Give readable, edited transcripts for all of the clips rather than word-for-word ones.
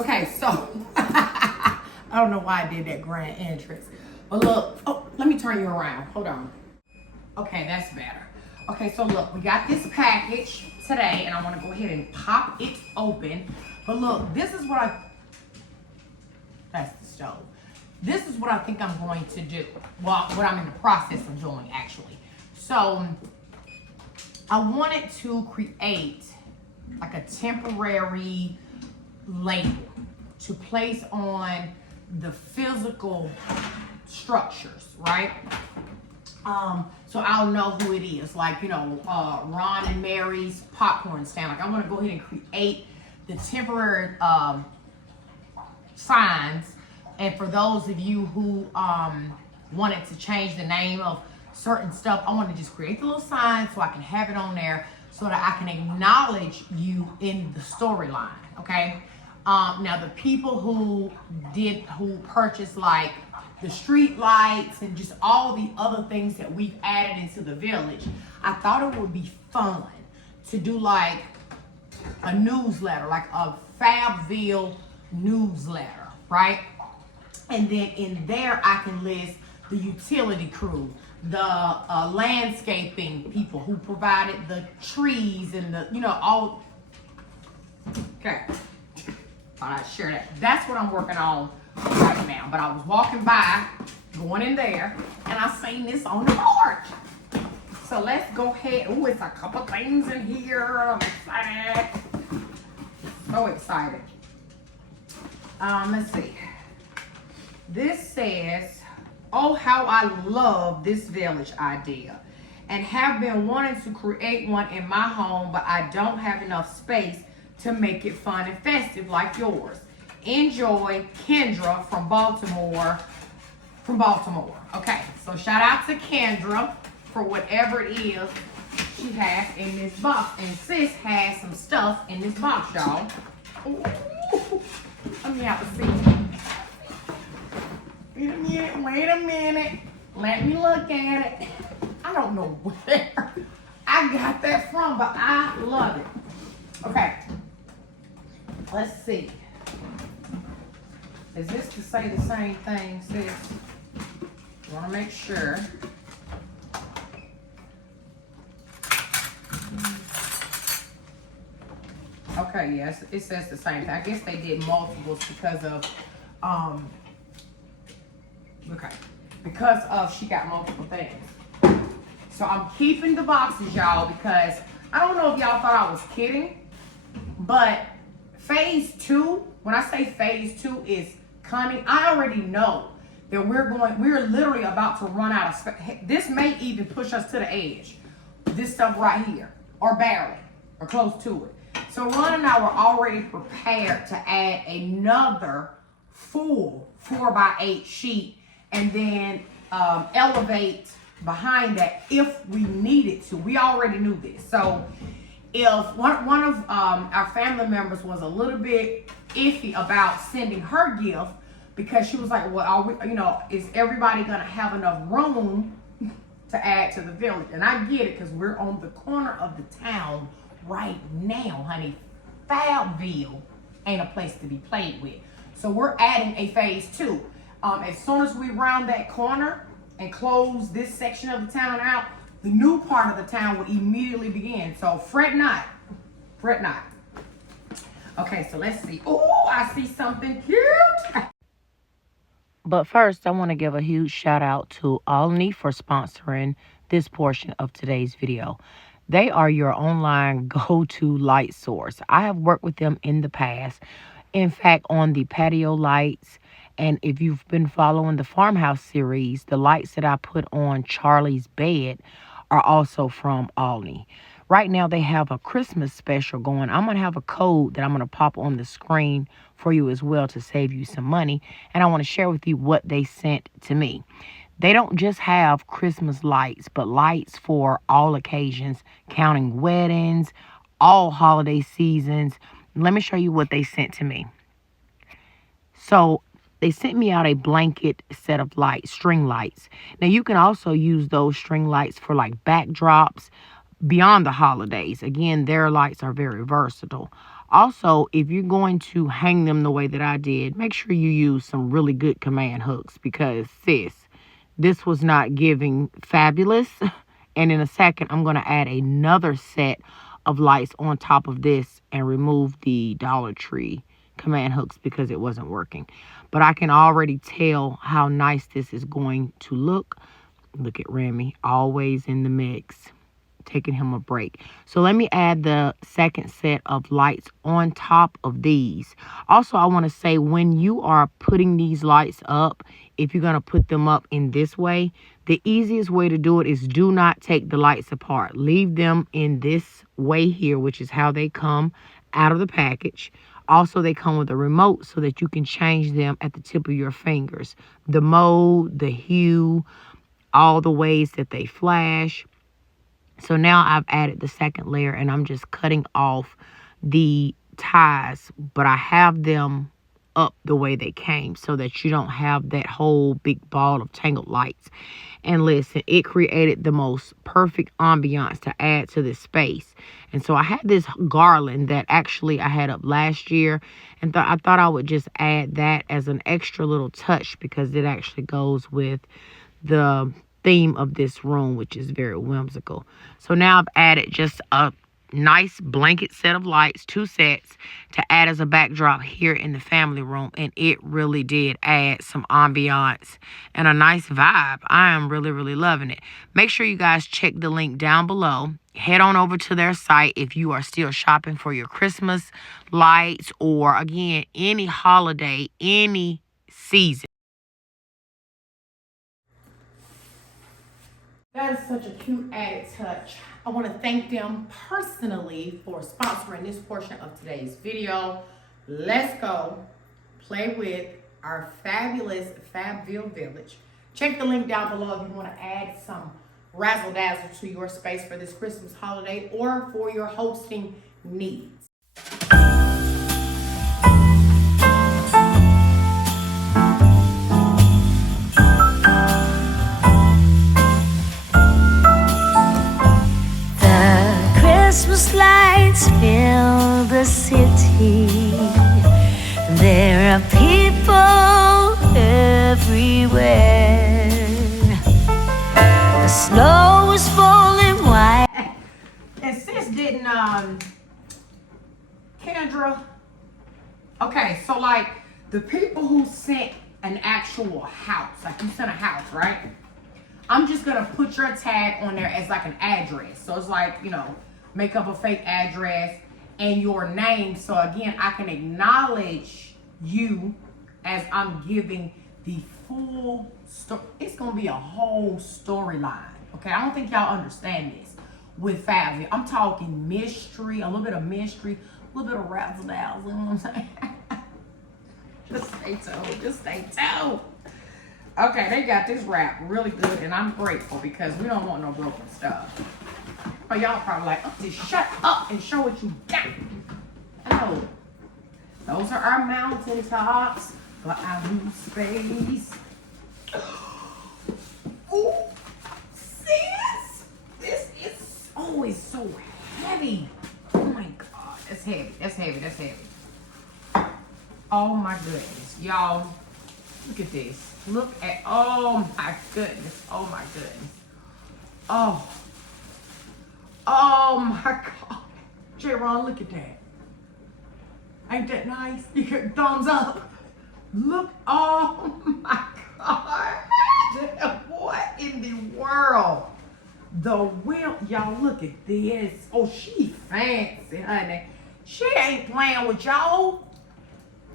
Okay, so I don't know why I did that grand entrance. But look, oh, let me turn you around. Hold on. Okay, that's better. Okay, so look, we got this package today, and I want to go ahead and pop it open. But look, this is what that's the stove. This is what I think I'm going to do. Well, what I'm in the process of doing, actually. So, I wanted to create like a temporary label to place on the physical structures, right? So I'll know who it is, like, you know, Ron and Mary's popcorn stand. Like, I want to go ahead and create the temporary signs. And for those of you who wanted to change the name of certain stuff, I want to just create the little sign so I can have it on there so that I can acknowledge you in the storyline, okay? Now, the people who purchased like the street lights and just all the other things that we've added into the village, I thought it would be fun to do like a newsletter, like a Fabville newsletter, right? And then in there, I can list the utility crew, the landscaping people who provided the trees and the, you know, all. Okay. Thought I'd share that. That's what I'm working on right now. But I was walking by, going in there, and I seen this on the porch. So let's go ahead. Oh, it's a couple things in here. I'm excited. So excited. Let's see. This says, oh, how I love this village idea and have been wanting to create one in my home, but I don't have enough space to make it fun and festive like yours. Enjoy, Kendra from Baltimore. Okay, so shout out to Kendra for whatever it is she has in this box. And sis has some stuff in this box, y'all. Let me have a seat. Wait a minute. Let me look at it. I don't know where I got that from, but I love it. Okay. Let's see. Is this to say the same thing, sis? I want to make sure. Okay, yes, it says the same thing. I guess they did multiples because of, she got multiple things. So I'm keeping the boxes, y'all, because I don't know if y'all thought I was kidding, but phase 2, when I say phase 2 is coming, I already know that we're literally about to run out of space. This may even push us to the edge. This stuff right here, or barely, or close to it. So Ron and I were already prepared to add another full 4x8 sheet and then elevate behind that if we needed to. We already knew this. So if one of our family members was a little bit iffy about sending her gift because she was like, well, is everybody gonna have enough room to add to the village? And I get it, because we're on the corner of the town right now, honey. Fabville ain't a place to be played with. So we're adding a phase 2. As soon as we round that corner and close this section of the town out, the new part of the town will immediately begin. So fret not. Fret not. Okay, so let's see. Oh, I see something cute. But first, I want to give a huge shout out to Ollny for sponsoring this portion of today's video. They are your online go-to light source. I have worked with them in the past. In fact, on the patio lights, and if you've been following the farmhouse series, the lights that I put on Charlie's bed are also from Ollny. Right now, they have a Christmas special going. I'm going to have a code that I'm going to pop on the screen for you as well to save you some money. And I want to share with you what they sent to me. They don't just have Christmas lights, but lights for all occasions, counting weddings, all holiday seasons. Let me show you what they sent to me. So they sent me out a blanket set of lights, string lights. Now you can also use those string lights for like backdrops beyond the holidays. Again, their lights are very versatile. Also, if you're going to hang them the way that I did, make sure you use some really good command hooks because, sis, this was not giving fabulous. And in a second, I'm going to add another set of lights on top of this and remove the Dollar Tree command hooks because it wasn't working. But I can already tell how nice this is going to look. Look at Remy, always in the mix, taking him a break. So let me add the second set of lights on top of these. Also, I want to say when you are putting these lights up, if you're going to put them up in this way, the easiest way to do it is do not take the lights apart. Leave them in this way here, which is how they come out of the package. Also, they come with a remote so that you can change them at the tip of your fingers. The mode, the hue, all the ways that they flash. So now I've added the second layer and I'm just cutting off the ties, but I have them up the way they came so that you don't have that whole big ball of tangled lights. And listen, it created the most perfect ambiance to add to this space. And so I had this garland that actually I had up last year, and I thought I would just add that as an extra little touch because it actually goes with the theme of this room, which is very whimsical. So now I've added just a nice blanket set of lights, 2 sets, to add as a backdrop here in the family room, and it really did add some ambiance and a nice vibe. I am really loving it. Make sure you guys check the link down below. Head on over to their site if you are still shopping for your Christmas lights or, again, any holiday, any season. That is such a cute added touch. I want to thank them personally for sponsoring this portion of today's video. Let's go play with our fabulous Fabville Village. Check the link down below if you want to add some razzle dazzle to your space for this Christmas holiday or for your hosting needs. Christmas lights fill the city. There are people everywhere. The snow is falling white. And sis didn't, Kendra. Okay, so like the people who sent an actual house, like you sent a house, right? I'm just gonna put your tag on there as like an address. So it's like, you know, make up a fake address and your name. So again, I can acknowledge you as I'm giving the full story. It's going to be a whole storyline. Okay, I don't think y'all understand this with Fabville. I'm talking mystery, a little bit of mystery, a little bit of razzle dazzle. You know what I'm saying? Just stay tuned. Just stay tuned. Okay, they got this wrap really good, and I'm grateful because we don't want no broken stuff. Oh, y'all probably like, oh, just shut up and show what you got. Oh, those are our mountain tops for our new space. Oh, sis, this is always so heavy. Oh my God, that's heavy. That's heavy. That's heavy. Oh my goodness, y'all, look at this. Look at, oh my goodness. Oh my goodness. Oh. Oh my God. J-Ron, look at that. Ain't that nice? You get thumbs up. Look, oh my God. What in the world? The wheel, y'all look at this. Oh, she fancy, honey. She ain't playing with y'all.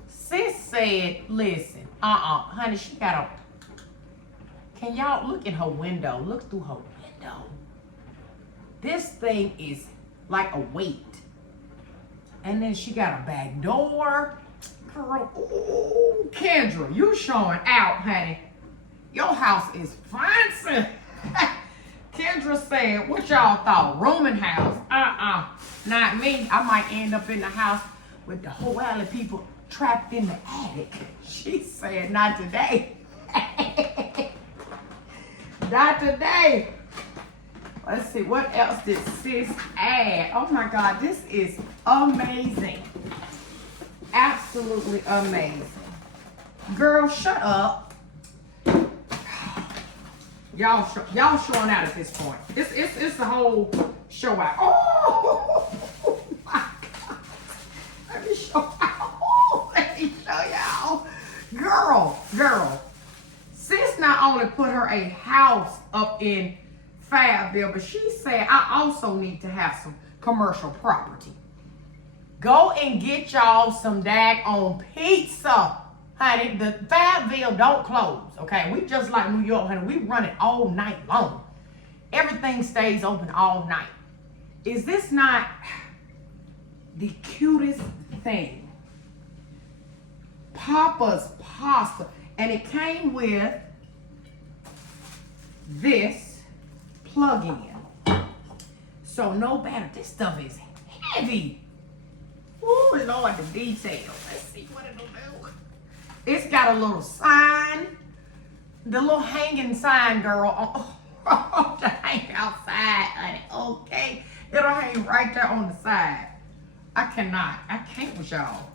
Sis said, listen, honey, she got a, can y'all look in her window? Look through her window. This thing is like a weight. And then she got a back door. Girl, ooh, Kendra, you showing out, honey. Your house is fancy. Kendra said, what y'all thought? Rooming house? Not me. I might end up in the house with the whole alley people trapped in the attic. She said, not today. Not today. Let's see, what else did sis add? Oh my God, this is amazing. absolutely amazing. Girl, shut up. Y'all showing out at this point. It's the whole show out. Oh my God. Let me show out. Let me show y'all. Girl. Sis not only put her a house up in Fayetteville, but she said, I also need to have some commercial property. Go and get y'all some daggone pizza. Honey, the Fayetteville don't close, okay? We just like New York, honey. We run it all night long. Everything stays open all night. Is this not the cutest thing? Papa's pasta. And it came with this plug-in. So no matter, this stuff is heavy. Ooh, Lord, the detail. Let's see what it'll do. It's got a little sign. The little hanging sign, girl. To hang outside, honey. Okay. It'll hang right there on the side. I can't with y'all.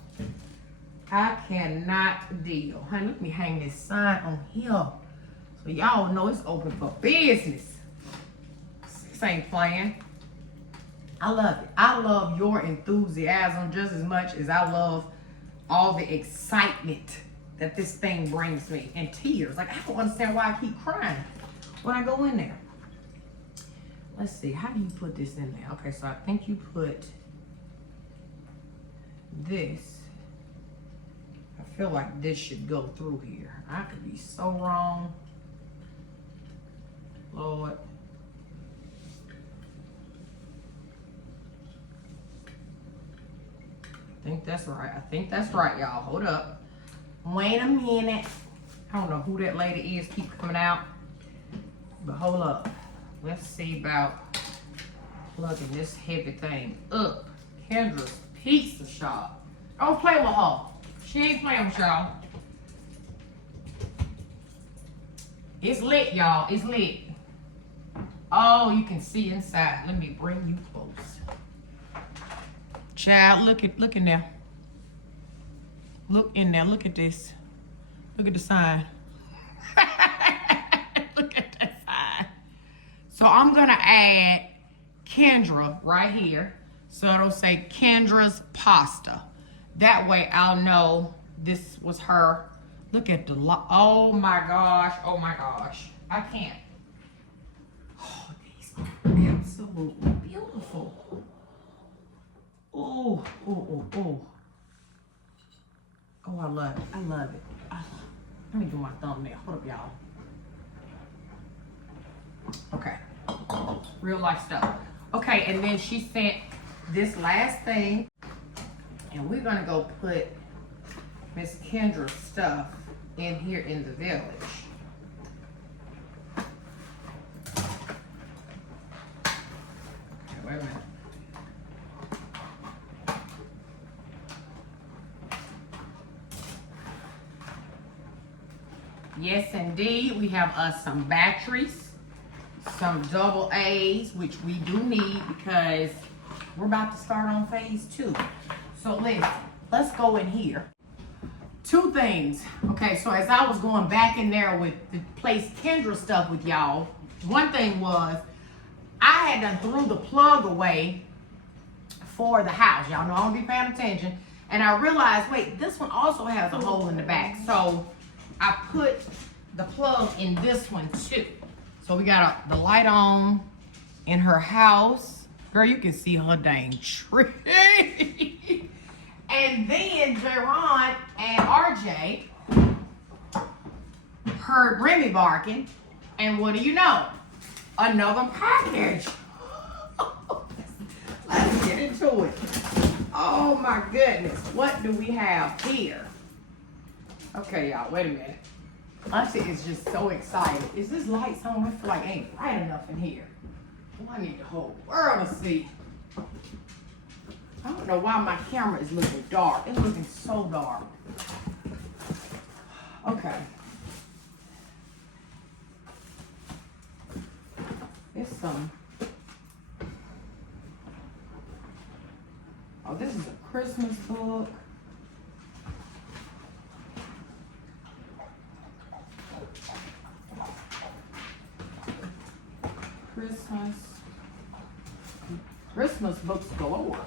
I cannot deal. Honey, let me hang this sign on here. So y'all know it's open for business. This ain't playing. I love it. I love your enthusiasm just as much as I love all the excitement that this thing brings me. And tears. Like, I don't understand why I keep crying when I go in there. Let's see. How do you put this in there? Okay, so I think you put this. I feel like this should go through here. I could be so wrong. Lord. I think that's right, y'all. Hold up. Wait a minute. I don't know who that lady is. Keep coming out. But hold up. Let's see about plugging this heavy thing up. Kendra's Pizza Shop. Don't play with her. She ain't playing with y'all. It's lit, y'all. It's lit. Oh, you can see inside. Let me bring you close. Child, look in there. Look in there. Look at this. Look at the sign. Look at that sign. So I'm gonna add Kendra right here. So it'll say Kendra's Pasta. That way I'll know this was her. Look at the oh my gosh. Oh my gosh. I can't. Oh, these are absolutely beautiful. Oh. Oh, I love it. I love it. Let me do my thumbnail. Hold up, y'all. Okay. Real life stuff. Okay, and then she sent this last thing. And we're gonna go put Miss Kendra's stuff in here in the village. Okay, wait a minute. Yes, indeed, we have us some batteries, some double A's, which we do need because we're about to start on phase 2. So let's go in here. 2 things. Okay, so as I was going back in there with the place Kendra stuff with y'all, one thing was I had done threw the plug away for the house. Y'all know I don't be paying attention. And I realized, wait, this one also has a hole in the back. So I put the plug in this one too. So we got the light on in her house. Girl, you can see her dang tree. And then Jaron and RJ heard Remy barking. And what do you know? Another package. Let's get into it. Oh my goodness. What do we have here? Okay, y'all, wait a minute. Auntie is just so excited. Is this lights on? I feel like it ain't bright enough in here. Oh, I need the whole world to see. I don't know why my camera is looking dark. It's looking so dark. Okay. It's some. Oh, this is a Christmas book. Christmas books galore.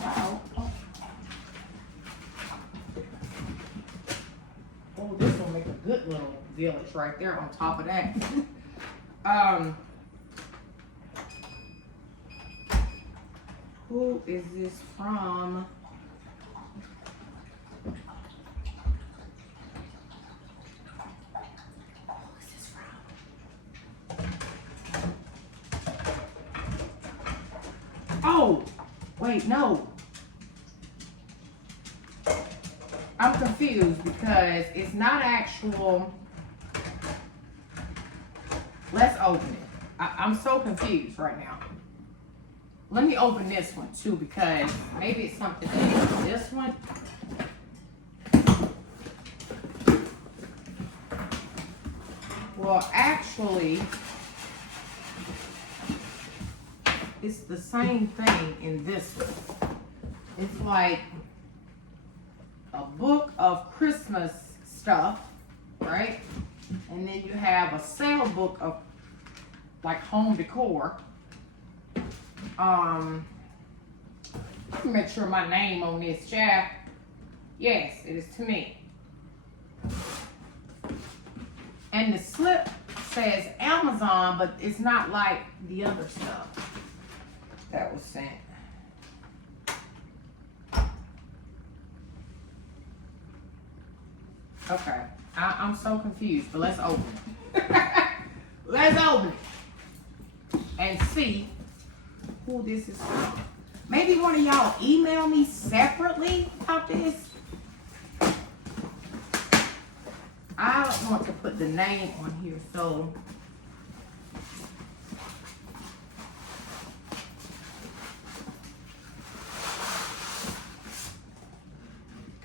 Wow. Oh, this will make a good little village right there on top of that. Who is this from? Oh, wait, no. I'm confused because it's not actual. Let's open it. I'm so confused right now. Let me open this one too because maybe it's something to do with this one. Well, actually, it's the same thing in this one. It's like a book of Christmas stuff, right? And then you have a sale book of like home decor. Let me make sure my name on this, chat. Yes, it is to me. And the slip says Amazon, but it's not like the other stuff that was sent. Okay, I'm so confused, but let's open it. Let's open it and see who this is from. Maybe one of y'all email me separately about this. I don't want to put the name on here, so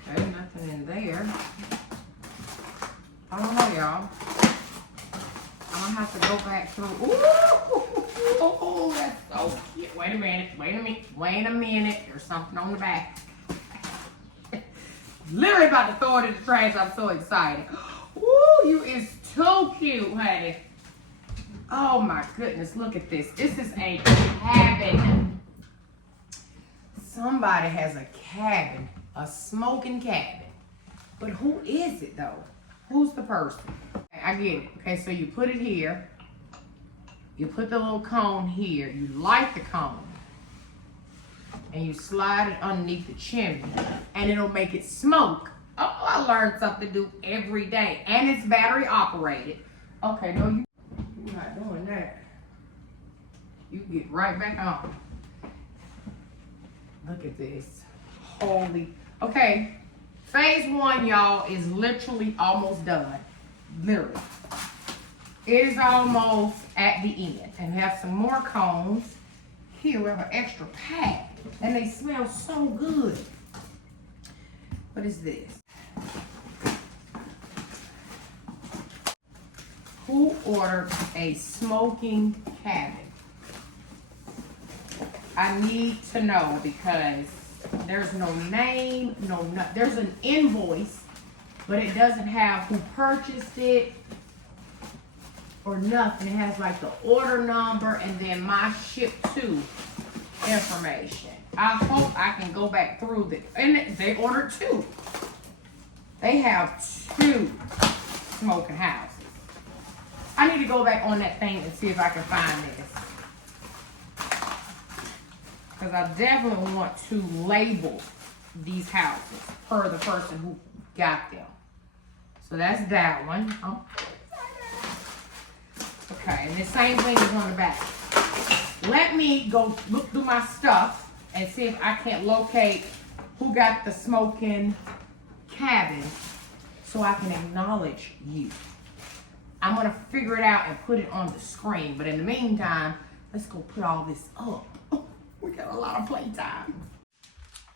okay, nothing in there. I don't know, y'all. I'm gonna have to go back through. Ooh, that's so cute. Wait a minute. There's something on the back. Literally about to throw it in the trash. I'm so excited. Ooh, you is too cute, honey. Oh my goodness, look at this. This is a cabin. Somebody has a cabin, a smoking cabin. But who is it though? Who's the person? I get it. Okay, so you put it here. You put the little cone here. You light the cone. And you slide it underneath the chimney. And it'll make it smoke. Oh, I learned something to do every day. And it's battery operated. Okay, no, you're not doing that. You get right back on. Look at this. Holy. Okay. Phase 1, y'all, is literally almost done. Literally. It is almost at the end. And we have some more cones. Here we have an extra pack. And they smell so good. What is this? Who ordered a smoking cabin? I need to know because there's no name, there's an invoice, but it doesn't have who purchased it or nothing. It has like the order number and then my ship to information. I hope I can go back through this. And they ordered 2. They have 2 smoking houses. I need to go back on that thing and see if I can find this. Because I definitely want to label these houses per the person who got them. So that's that one. Oh. Okay, and the same thing is on the back. Let me go look through my stuff and see if I can't locate who got the smoking cabin so I can acknowledge you. I'm gonna figure it out and put it on the screen. But in the meantime, let's go put all this up. Oh, we got a lot of playtime.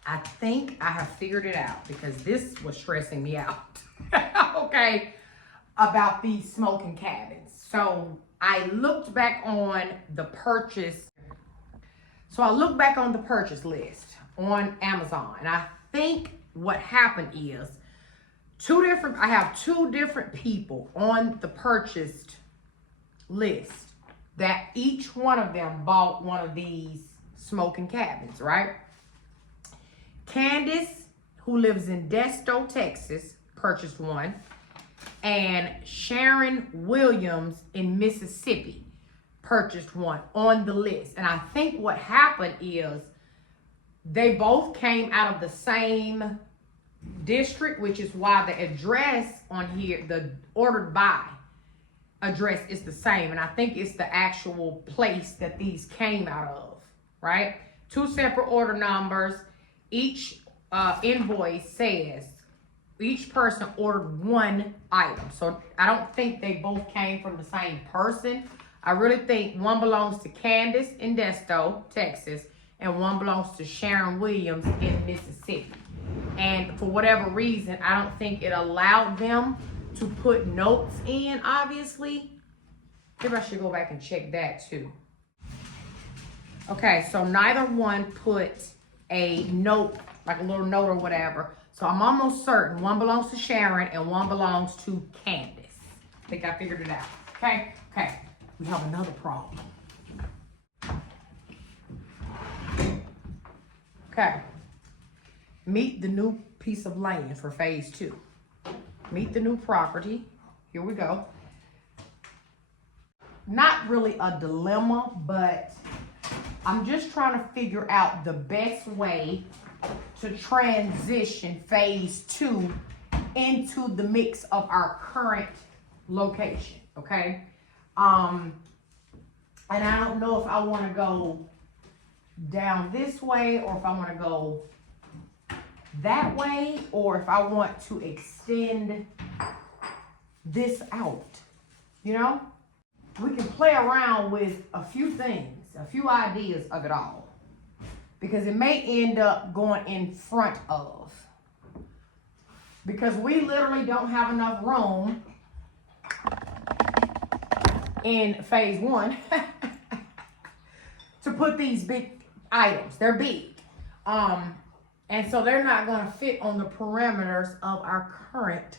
I think I have figured it out because this was stressing me out. Okay, about these smoking cabins. So I looked back on the purchase. So I looked back on the purchase list on Amazon. And I think what happened is I have two different people on the purchased list that each one of them bought one of these smoking cabins, right? Candace, who lives in Desto, Texas, purchased one. And Sharon Williams in Mississippi purchased one on the list. And I think what happened is they both came out of the same district, which is why the address on here, the ordered by address is the same. And I think it's the actual place that these came out of, right? Two separate order numbers. Each invoice says each person ordered one item. So I don't think they both came from the same person. I really think one belongs to Candace in Desto, Texas, and one belongs to Sharon Williams in Mississippi. And for whatever reason, I don't think it allowed them to put notes in, obviously. Maybe I should go back and check that too. Okay, so neither one put a note, like a little note or whatever. So I'm almost certain one belongs to Sharon and one belongs to Candace. I think I figured it out. Okay, we have another problem. Okay, meet the new piece of land for phase 2. Meet the new property. Here we go. Not really a dilemma, but I'm just trying to figure out the best way to transition phase 2 into the mix of our current location, okay? And I don't know if I want to go down this way or if I want to go that way or if I want to extend this out, you know? We can play around with a few things, a few ideas of it all, because it may end up going in front of, because we literally don't have enough room in phase 1 to put these big items. They're big. And so they're not going to fit on the perimeters of our current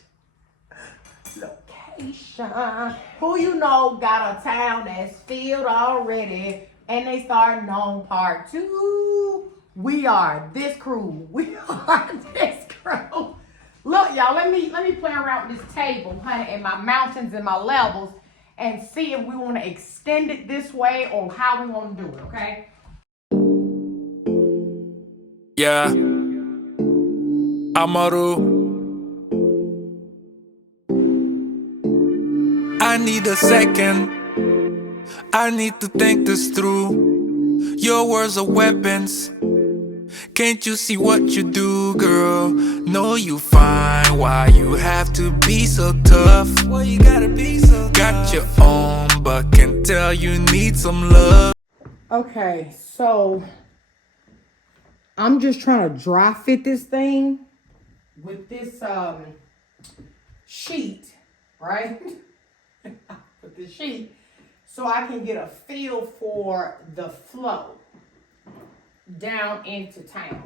location. Who you know got a town that's filled already and they starting on part 2. We are this crew. We are this crew. Look, y'all, let me play around with this table, honey, and my mountains and my levels and see if we want to extend it this way or how we want to do it, okay? Yeah, Amaru. I need a second. I need to think this through. Your words are weapons. Can't you see what you do, girl? Know you fine. Why you have to be so tough? Why you gotta be so tough? Got your own, but can tell you need some love. Okay, so I'm just trying to dry fit this thing with this sheet, right? With this sheet, so I can get a feel for the flow down into town.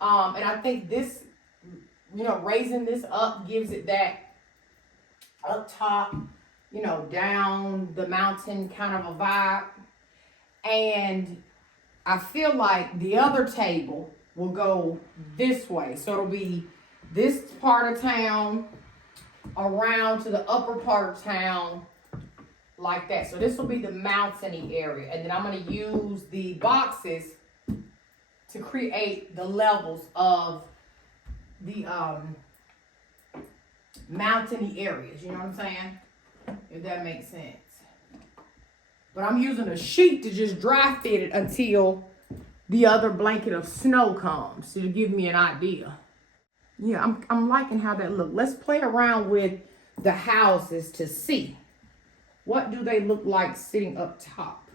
And I think this, you know, raising this up gives it that up top, you know, down the mountain kind of a vibe. And I feel like the other table will go this way. So it'll be this part of town around to the upper part of town like that. So this will be the mountainy area. And then I'm going to use the boxes to create the levels of the mountainy areas. You know what I'm saying? If that makes sense. But I'm using a sheet to just dry fit it until the other blanket of snow comes to give me an idea. Yeah, I'm liking how that looks. Let's play around with the houses to see. What do they look like sitting up top?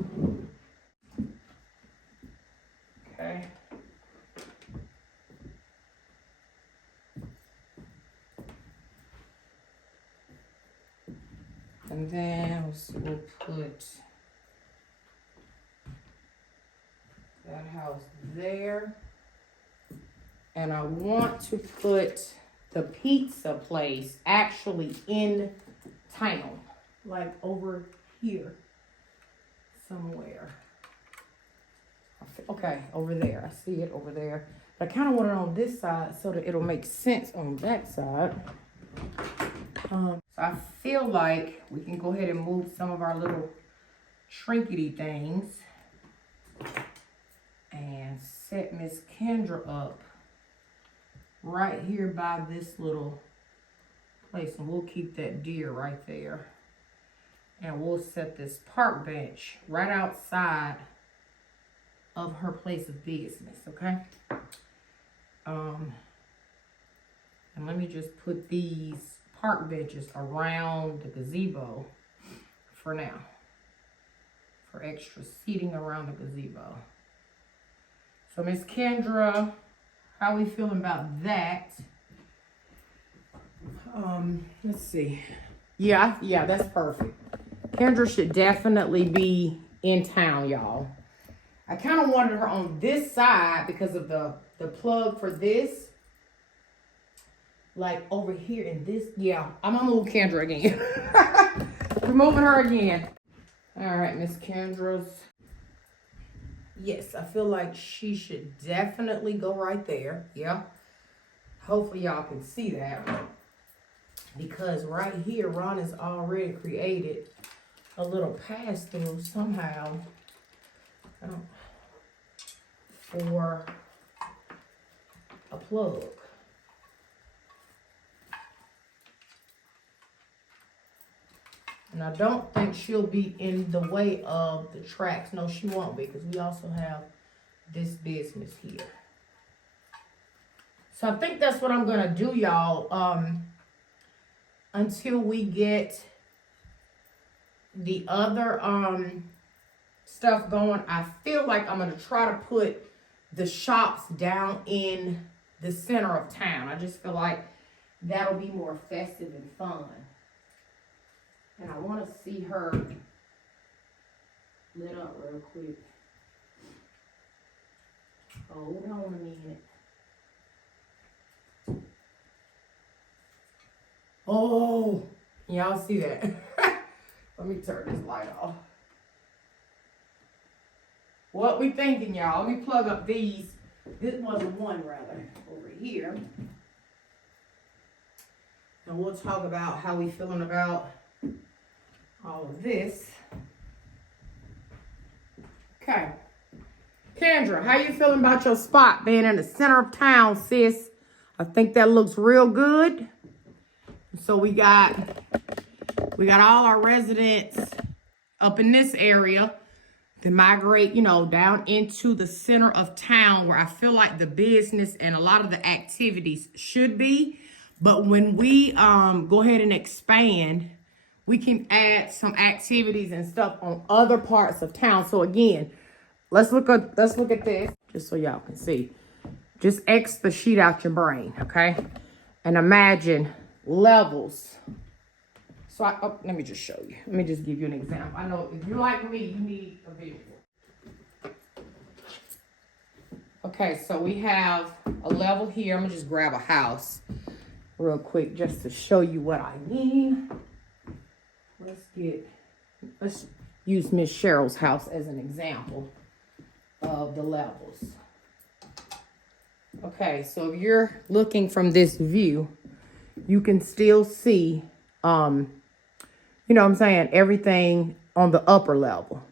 Okay. And then we'll put that house there. And I want to put the pizza place actually in town. Like over here somewhere. Okay, over there. I see it over there. But I kind of want it on this side so that it'll make sense on that side. So I feel like we can go ahead and move some of our little trinkety things and set Miss Kendra up right here by this little place. And we'll keep that deer right there. And we'll set this park bench right outside of her place of business, okay? And let me just put these park benches around the gazebo for now. For extra seating around the gazebo. So Miss Kendra, how we feeling about that? Let's see. Yeah, that's perfect. Kendra should definitely be in town, y'all. I kind of wanted her on this side because of the plug for this. Like over here in this. Yeah, I'm gonna move Kendra again. We're moving her again. All right, Miss Kendra's. Yes, I feel like she should definitely go right there. Yeah. Hopefully y'all can see that. Because right here, Ron has already created a little pass-through somehow. For a plug. And I don't think she'll be in the way of the tracks. No, she won't be, because we also have this business here. So I think that's what I'm gonna do, y'all. Until we get the other stuff going, I feel like I'm gonna try to put the shops down in the center of town. I just feel like that'll be more festive and fun. And I want to see her lit up real quick. Hold on a minute. Oh, y'all see that? Let me turn this light off. What we thinking, y'all? Let me plug up these. This was one rather over here. And we'll talk about how we feeling about all of this. Okay. Kendra, how you feeling about your spot being in the center of town, sis? I think that looks real good. So we got all our residents up in this area to migrate, you know, down into the center of town where I feel like the business and a lot of the activities should be. But when we go ahead and expand, we can add some activities and stuff on other parts of town. So again, let's look at this just so y'all can see. Just X the sheet out your brain, okay? And imagine levels. So let me just show you. Let me just give you an example. I know if you're like me, you need a visual. Okay, so we have a level here. I'm gonna just grab a house real quick just to show you what I mean. Let's use Miss Cheryl's house as an example of the levels. Okay, so if you're looking from this view, you can still see, you know what I'm saying, everything on the upper level.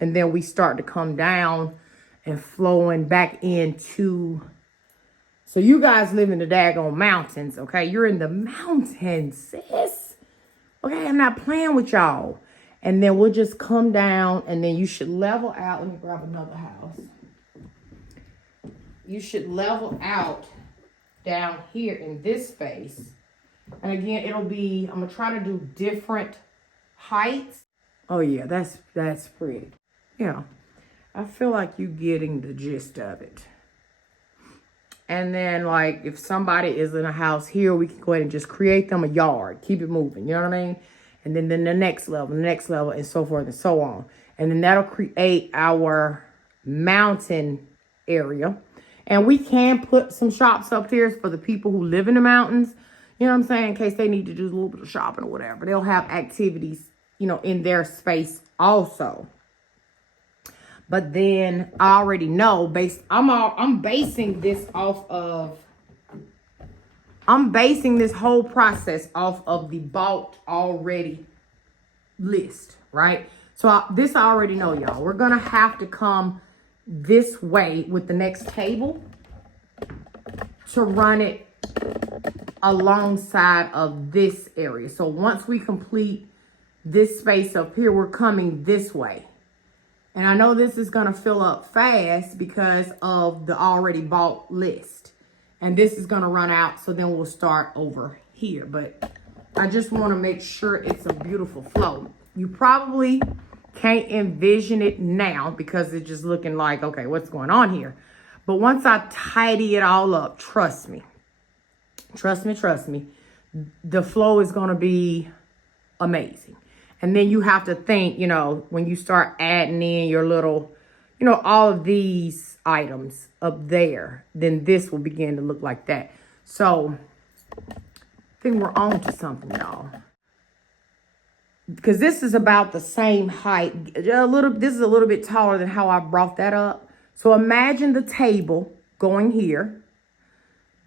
And then we start to come down and flowing back into, so you guys live in the daggone mountains, okay? You're in the mountains, sis. Okay, I'm not playing with y'all. And then we'll just come down and then you should level out. Let me grab another house. You should level out down here in this space. And again, it'll be, I'm gonna try to do different heights. Oh yeah, that's pretty. Yeah, I feel like you getting the gist of it. And then like if somebody is in a house here, we can go ahead and just create them a yard. Keep it moving, you know what I mean? And then the next level, and so forth and so on. And then that'll create our mountain area. And we can put some shops up here for the people who live in the mountains. You know what I'm saying? In case they need to do a little bit of shopping or whatever. They'll have activities, you know, in their space also. But then I already know I'm basing this whole process off of the bought already list, right? So this I already know, y'all. We're gonna have to come this way with the next table to run it alongside of this area. So once we complete this space up here, we're coming this way. And I know this is gonna fill up fast because of the already bought list. And this is gonna run out, so then we'll start over here. But I just wanna make sure it's a beautiful flow. You probably can't envision it now because it's just looking like, okay, what's going on here? But once I tidy it all up, trust me, the flow is gonna be amazing. And then you have to think, you know, when you start adding in your little, you know, all of these items up there, then this will begin to look like that. So I think we're on to something, y'all. Because this is about the same height. This is a little bit taller than how I brought that up. So imagine the table going here,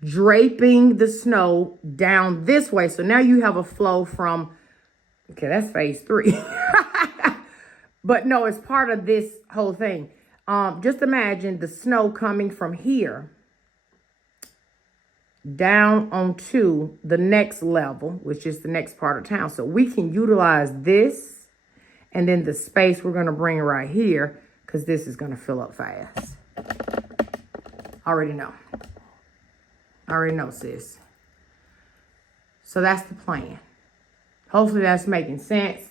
draping the snow down this way. So now you have a flow from, okay, that's phase 3. But no, it's part of this whole thing. Just imagine the snow coming from here down onto the next level, which is the next part of town. So we can utilize this and then the space we're going to bring right here because this is going to fill up fast. Already know, sis. So that's the plan. Hopefully that's making sense.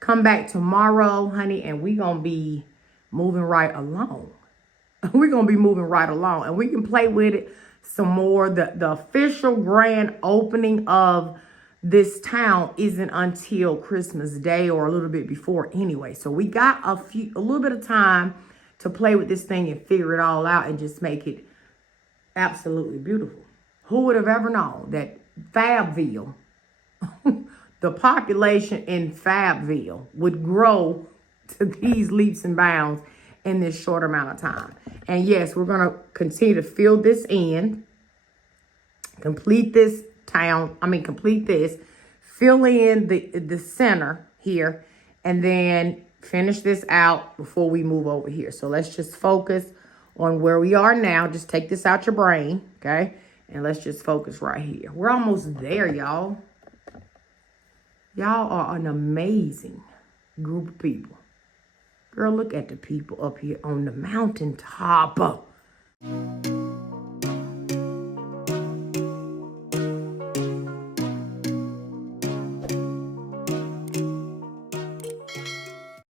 Come back tomorrow, honey, and we're going to be moving right along. We're going to be moving right along, and we can play with it some more. The official grand opening of this town isn't until Christmas Day or a little bit before anyway. So we got a little bit of time to play with this thing and figure it all out and just make it absolutely beautiful. Who would have ever known that Fabville, the population in Fabville, would grow to these leaps and bounds in this short amount of time? And yes, we're going to continue to fill this in, complete this, fill in the center here, and then finish this out before we move over here. So let's just focus on where we are now. Just take this out your brain, okay? And let's just focus right here. We're almost there, y'all. Y'all are an amazing group of people. Girl, look at the people up here on the mountaintop.